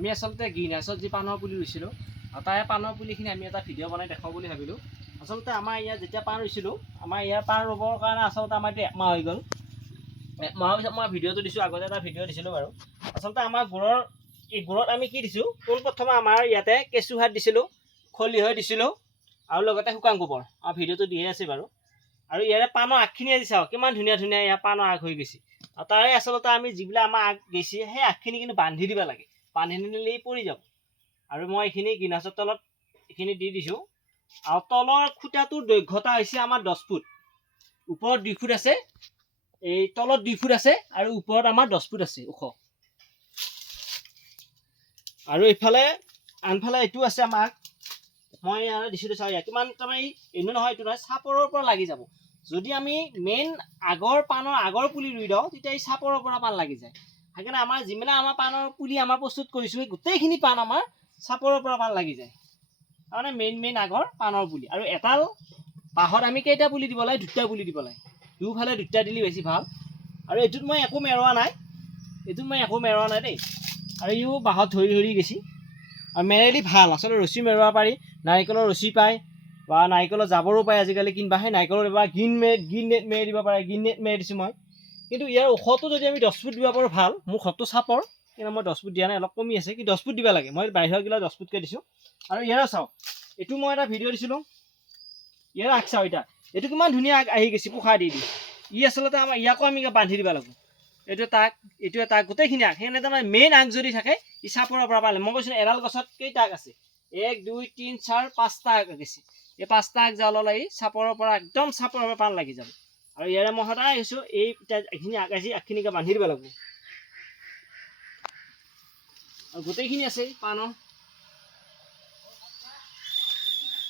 আমি আচলতে গ্ৰীণ হাউচত যি পাণৰ পুলি ৰুইছিলোঁ তাৰে পাণৰ পুলিখিনি আমি এটা ভিডিঅ' বনাই দেখাওঁ বুলি ভাবিলোঁ। আচলতে আমাৰ ইয়াত যেতিয়া পাণ ৰুইছিলোঁ, আমাৰ ইয়াৰ পাণ ৰুবৰ কাৰণে আচলতে আমাৰ এতিয়া একমাহ হৈ গ'ল। একমাহৰ পিছত মই ভিডিঅ'টো দিছোঁ, আগতে এটা ভিডিঅ' দিছিলোঁ বাৰু। আচলতে আমাৰ গুড়ত আমি কি দিছোঁ, পোনপ্ৰথমে আমাৰ ইয়াতে কেঁচু সাৰ দিছিলোঁ, খলিহৈ দিছিলোঁ আৰু লগতে শুকান গোবৰ। আমাৰ ভিডিঅ'টো দিয়ে আছে বাৰু। আৰু ইয়াৰে পাণৰ আগখিনি আজি চাওক কিমান ধুনীয়া ধুনীয়া ইয়াৰ পাণৰ আগ হৈ গৈছে। আৰু তাৰে আচলতে আমি যিবিলাক আমাৰ আগ গৈছে সেই আগখিনি কিন্তু বান্ধি দিব লাগে, বান্ধি নিদিলে পৰি যাব। আৰু মই এইখিনি গ্ৰীণ হাউচৰ তলত এইখিনি দি দিছোঁ। আৰু তলৰ খুঁটাটোৰ দৈৰ্ঘ্যতা হৈছে আমাৰ 10 ফুট, ওপৰত 2 ফুট আছে, এই তলত 2 ফুট আছে আৰু ওপৰত আমাৰ 10 ফুট আছে ওখ। আৰু এইফালে আনফালে এইটো আছে আমাৰ, মই ইয়াত দিছিলোঁ চাওঁ ইয়াত কিমান তাৰমানে এনে নহয়, এইটো নহয় চাপৰৰ পৰা লাগি যাব। যদি আমি মেইন পাণৰ আগৰ পুলি ৰুই দিওঁ তেতিয়া এই চাপৰৰ পৰা পাণ লাগি যায়। সেইকাৰণে আমাৰ যিমান আমাৰ পাণৰ পুলি আমাৰ প্ৰস্তুত কৰিছোঁ সেই গোটেইখিনি পাণ আমাৰ চাপৰৰ পৰা পাণ লাগি যায়। তাৰমানে মেইন আগৰ পাণৰ পুলি। আৰু এডাল বাঁহত আমি কেইটা পুলি দিব লাগে? 2টা পুলি দিব লাগে। দুফালে 2টা দিলে বেছি ভাল। আৰু এইটোত মই একো মেৰোৱা নাই, দেই। আৰু ইও বাঁহত ধৰি ধৰি গৈছে। আৰু মেৰেলি ভাল, আচলতে ৰছী মেৰুৱাব পাৰি, নাৰিকলৰ ৰছী পায় বা নাৰিকলৰ জাবৰো পায় আজিকালি কিনিবা। সেই নাৰিকলৰ এবাৰ গ্ৰীণ নেট মেৰি দিব পাৰে, গ্ৰীণ নেট মেৰি দিছোঁ মই। কিন্তু ইয়াৰ ওখটো যদি আমি 10 ফুট দিব পাৰোঁ ভাল। মোৰ ঘৰটো চাপৰ, কিন্তু মই 10 ফুট দিয়া নাই, অলপ কমি আছে, কিন্তু 10 ফুট দিব লাগে। মই বাহিৰৰ গিলা 10 ফুটকৈ দিছোঁ। আৰু ইয়াৰো চাওক, এইটো মই এটা ভিডিঅ' দিছিলোঁ, ইয়াৰ আগ চাওক এতিয়া, এইটো কিমান ধুনীয়া আহি গৈছে পোখা দি দি। আচলতে আমাৰ ইয়াকো আমি বান্ধি দিব লাগিব। এইটো তাক গোটেইখিনি আগ। সেইকাৰণে তাৰমানে মেইন আগ যদি থাকে ই চাপৰৰ পৰা পালে। মই কৈছোঁ এডাল গছত কেইটা আগ আছে? 1 2 3 4 5টা আগ গৈছে। এই 5টা আগ জাললৈ চাপৰৰ পৰা একদম চাপৰৰ পৰা পাণ লাগি যাব। আৰু ইয়াৰে মই সদায় আহিছোঁ এইখিনি আগ আছে, আগখিনিকে বান্ধি দিব লাগিব। আৰু গোটেইখিনি আছে পাণৰ।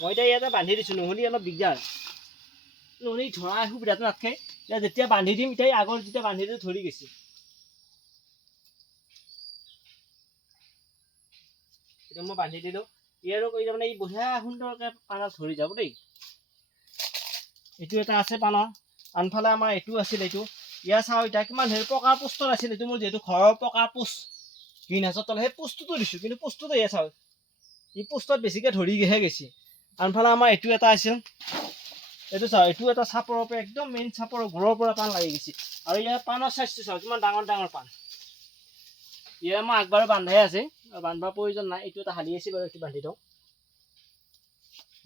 মই এতিয়া ইয়াতে বান্ধি দিছোঁ, নহ'লে অলপ দিগদাৰ, নহ'লে ধৰা সুবিধাটো নাথাকে। এতিয়া যেতিয়া বান্ধি দিম এতিয়া আগৰ যেতিয়া বান্ধি দিওঁ ধৰি গৈছে। এতিয়া মই বান্ধি দিলোঁ। ইয়াৰো তাৰমানে ই বঢ়িয়া সুন্দৰকৈ পাণত ধৰি যাব দেই। এইটো এটা আছে পাণৰ। আনফালে আমাৰ এইটো আছিল, এইটো ইয়াৰ চাওঁ এতিয়া কিমান ধুনীয়া পকাৰ পোষ্টত আছিল। এইটো মোৰ যিহেতু ঘৰৰ পকাৰ পোষ্ট, গ্ৰীণ হাউচৰ তলত, সেই পোষ্টটোতো দিছোঁ, কিন্তু পোষ্টটোতো ইয়াত চাওক ই পোষ্টত বেছিকৈ ধৰিহে গৈছে। আনফালে আমাৰ এইটো এটা আছিল, এইটো চাওক, এইটো এটা চাপৰৰ পৰা একদম মেইন চাপৰৰ ঘৰৰ পৰা পাণ লাগি গৈছে। আৰু ইয়াৰ পাণৰ চাইজটো চাওক কিমান ডাঙৰ ডাঙৰ পাণ। ইয়াৰ মই আগবাৰো বান্ধাই আছে, বান্ধাৰ প্ৰয়োজন নাই। এইটো এটা হালি আছে বাৰু, এইটো বান্ধি দিওঁ।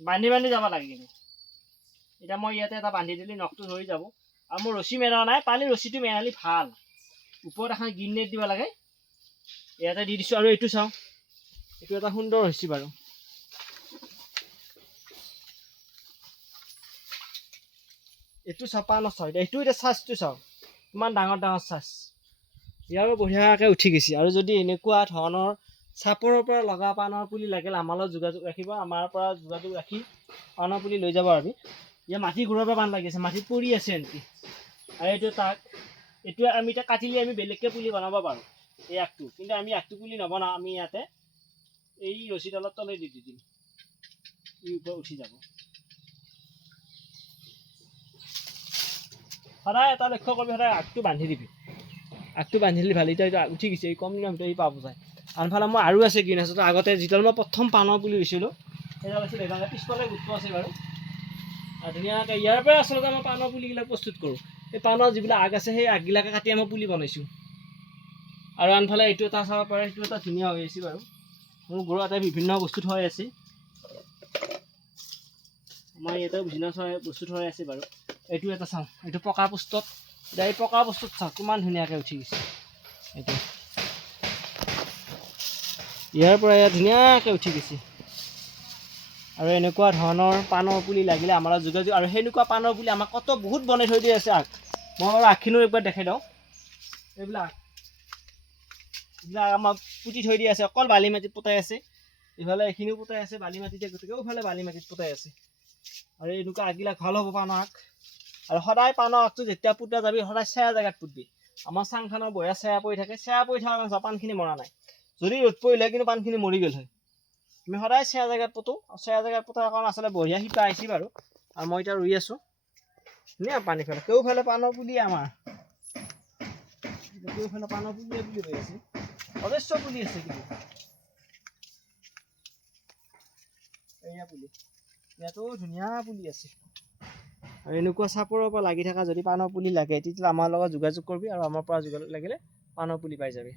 বান্ধি যাব লাগে কিন্তু। এতিয়া মই ইয়াতে এটা বান্ধি দিলে নখটো ধৰি যাব। আৰু মোৰ ৰছী মেৰোৱা নাই, পালে ৰছীটো মেৰালি ভাল। ওপৰত এখন গ্ৰীণ নেট দিব লাগে, ইয়াতে দি দিছোঁ। আৰু এইটো চাওঁ, এইটো এটা সুন্দৰ হৈছে বাৰু। এইটো চাওঁ পাণৰ চাওঁ, এইটো এতিয়া চাইজটো চাওঁ কিমান ডাঙৰ ডাঙৰ চাইজ। ইয়াৰো বঢ়িয়াকৈ উঠি গৈছে। আৰু যদি এনেকুৱা ধৰণৰ চাপৰৰ পৰা লগা পাণৰ পুলি লাগিলে আমাৰ লগত যোগাযোগ ৰাখিব, আমাৰ পৰা যোগাযোগ ৰাখি পাণৰ পুলি লৈ যাব। আমি ইয়াৰ মাটি ঘূৰৰ পৰা পাণ লাগি আছে, মাটিত পৰি আছে এনেকৈ। আৰু এইটো আমি এতিয়া কাটিলে আমি বেলেগকৈ পুলি বনাব পাৰোঁ এই আগটো, কিন্তু আমি আগটো পুলি নবনাওঁ। আমি ইয়াতে এই ৰছীডালৰ তলে দি দিম, ই ওপৰত উঠি যাব। সদায় এটা লক্ষ্য কৰিবি, সদায় আগটো বান্ধি দিবি, আগটো বান্ধি দিলে ভাল। এতিয়া উঠি গৈছে, এই কম দিনৰ ভিতৰত এই পাব যায়। আনফালে মই আৰু আছে গ্ৰীণ হাউচত, আগতে যিডাল মই প্ৰথম পাণৰ পুলি ৰুইছিলোঁ সেইডাল আছিল এইডাল, পিছফালে গোটটো আছে বাৰু। আৰু ধুনীয়াকৈ ইয়াৰ পৰাই আচলতে মই পাণৰ পুলিবিলাক প্ৰস্তুত কৰোঁ। এই পাণৰ যিবিলাক আগ আছে সেই আগবিলাকে কাটি মই পুলি বনাইছোঁ। আৰু আনফালে এইটো এটা চাব পাৰে, সেইটো এটা ধুনীয়া হৈ আছে বাৰু। মোৰ ঘৰত বিভিন্ন বস্তু থৈ আছে, আমাৰ ইয়াতে বিভিন্ন বস্তু থৈ আছে বাৰু। এইটো এটা চাওঁ, এইটো পকা পোষ্টত, এতিয়া এই পকা পোষ্টত চাওঁ কিমান ধুনীয়াকৈ উঠি গৈছে। এইটো ইয়াৰ পৰা ইয়াত ধুনীয়াকৈ উঠি গৈছে। আৰু এনেকুৱা ধৰণৰ পাণৰ পুলি লাগিলে আমাৰ যোগাযোগ। আৰু সেনেকুৱা পাণৰ পুলি আমাক বহুত বনাই থৈ দি আছে আগ। মই বাৰু আগখিনিও একবাৰ দেখাই দিওঁ। এইবিলাক আমাৰ পুতি থৈ দি আছে, অকল বালি মাটিত পোতাই আছে। ইফালে এইখিনিও পোতাই আছে বালি মাটিতে, গতিকে ইফালে বালি মাটিত পোতাই আছে। আৰু এনেকুৱা আগবিলাক ভাল হ'ব পাণৰ আগ। আৰু সদায় পাণৰ আগটো যেতিয়া পোতা যাবি সদায় চেয়া জেগাত পুতবি। আমাৰ চাংখনৰ বঢ়িয়া চেয়া পৰি থাকে, চেয়া পৰি থকাৰ কাৰণে পাণখিনি মৰা নাই। যদি ৰ'দ পৰিলে কিন্তু পাণখিনি মৰি গ'ল হয়। আমি সদায় চেয়া জেগাত পোতোঁ, চেয়া জেগাত পোতাৰ কাৰণে আচলতে বঢ়িয়া শিপা আহিছে বাৰু। আৰু মই এতিয়া ৰুই আছোঁ ধুনীয়া পানী ফালে, কেওফালে পাণৰ পুলি আমাৰ, কেওফালে পাণৰ পুলিয়ে পুলি হৈ আছে, অজস্ৰ পুলি আছে কিন্তু। এয়া পুলি ইয়াতো ধুনীয়া পুলি আছে আৰু এনেকুৱা চাপৰৰ পৰা লাগি থকা যদি পাণৰ পুলি লাগে তেতিয়াহ'লে আমাৰ লগত যোগাযোগ কৰিবি আৰু আমাৰ পৰা যোগাযোগ লাগিলে পাণৰ পুলি পাই যাবি